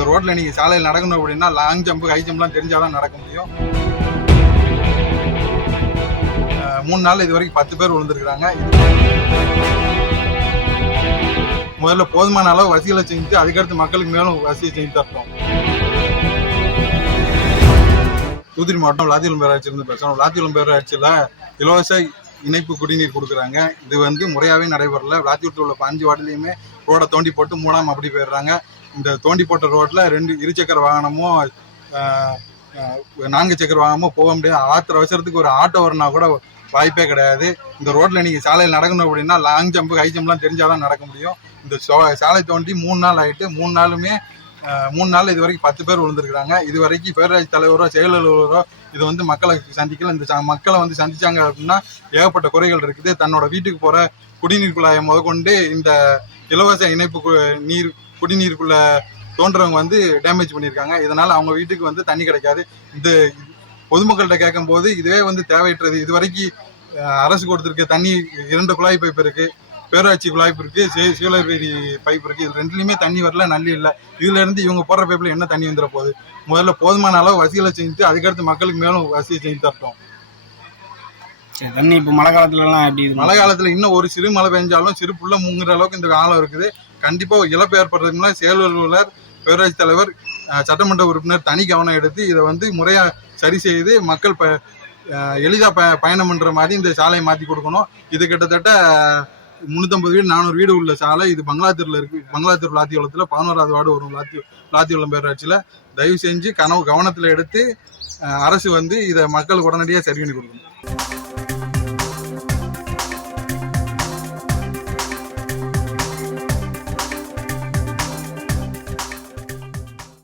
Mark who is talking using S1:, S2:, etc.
S1: இந்த ரோட்ல நீங்க சாலையில் நடக்கணும் அப்படின்னா லாங் ஜம்ப் ஹை ஜம்ப்லாம் தெரிஞ்சாதான் நடக்க முடியும். மூணு நாள் இது வரைக்கும் பத்து பேர் விழுந்திருக்கிறாங்க. முதல்ல போதுமான அளவு வசதிகளை செஞ்சு அதுக்கடுத்து மக்களுக்கு மேலும் வசதியை செஞ்சு தரட்டும். தூத்துக்குடி மாவட்டம் லாத்திகுளம் பேராட்சியிலிருந்து பேசுகிறோம் லாத்திகுளம் பேராட்சியில் இலவச இணைப்பு குடிநீர் கொடுக்குறாங்க. இது வந்து முறையாகவே நடைபெறல. லாத்திகுளத்தில் உள்ள பாஞ்சு வாட்டிலையுமே ரோடை தோண்டி போட்டு மூணாம் அப்படி போயிடுறாங்க. இந்த தோண்டி போட்ட ரோட்டில் ரெண்டு இருசக்கர வாகனமும் நான்கு சக்கர வாகனமும் போக முடியாது. ஆத்திர அவசரத்துக்கு ஒரு ஆட்டோ வரனா கூட வாய்ப்பே கிடையாது. இந்த ரோட்ல நீங்க சாலையில் நடக்கணும் அப்படின்னா லாங் ஜம்ப் ஹை ஜம்ப்லாம் தெரிஞ்சாதான் நடக்க முடியும். இந்த சோ- சாலை தோண்டி மூணு நாள் ஆயிட்டு மூணு நாளுமே மூணு நாள் இது வரைக்கும் பத்து பேர் விழுந்திருக்கிறாங்க. இது வரைக்கும் பேரராஜ் தலைவரோ செயலலுவலரோ இது வந்து மக்களை சந்திக்கல. இந்த ச- மக்களை வந்து சந்திச்சாங்க அப்படின்னா ஏகப்பட்ட குறைகள் இருக்குது. தன்னோட வீட்டுக்கு போற குடிநீர் குழாயை முதற்கொண்டு இந்த இலவச இணைப்பு நீர் குடிநீருக்குள்ள தோன்றவங்க வந்து டேமேஜ் பண்ணியிருக்காங்க. இதனால அவங்க வீட்டுக்கு வந்து தண்ணி கிடைக்காது. இந்த பொதுமக்கள்கிட்ட கேட்கும்போது இதுவே வந்து தேவையற்றது. இது வரைக்கும் அரசு கொடுத்துருக்க தண்ணி இரண்டு குழாய் பைப் இருக்கு. பேரூராட்சி குழாய் இருக்கு. சீலவேரி பைப் இருக்கு. இது ரெண்டுலயுமே தண்ணி வரல நல்லி இல்லை. இதுல இருந்து இவங்க போடுற பைப்ல என்ன தண்ணி வந்துட போகுது? முதல்ல போதுமான அளவு வசதிகளை செஞ்சு அதுக்கடுத்து மக்களுக்கு மேலும் வசதியை செஞ்சு தரட்டும்.
S2: தண்ணி இப்போ மழை காலத்துலலாம் எப்படி
S1: மழை காலத்துல இன்னும் ஒரு சிறு மழை பெஞ்சாலும் சிறு புள்ள முங்குற அளவுக்கு இந்த காலம் இருக்குது. கண்டிப்பாக இழப்பு ஏற்படுறதுனால செயலர் பேரூராட்சி தலைவர் சட்டமன்ற உறுப்பினர் தனி கவனம் எடுத்து இதை வந்து முறையாக சரி செய்து மக்கள் ப எளிதாக ப பயணம் பண்ணுற மாதிரி இந்த சாலையை மாற்றி கொடுக்கணும். இது கிட்டத்தட்ட முந்நூற்றம்பது வீடு நானூறு வீடு உள்ள சாலை. இது பங்களாத்தூர்ல இருக்கு. பங்களாத்தூர் லாத்தியோளத்தில் பதினோராவது வார்டு வரும் லாத்தி லாத்தியோளம் பேராட்சியில் தயவு செஞ்சு கனவு கவனத்தில் எடுத்து அரசு வந்து இதை மக்களுக்கு உடனடியாக சரி பண்ணி கொடுக்கணும்.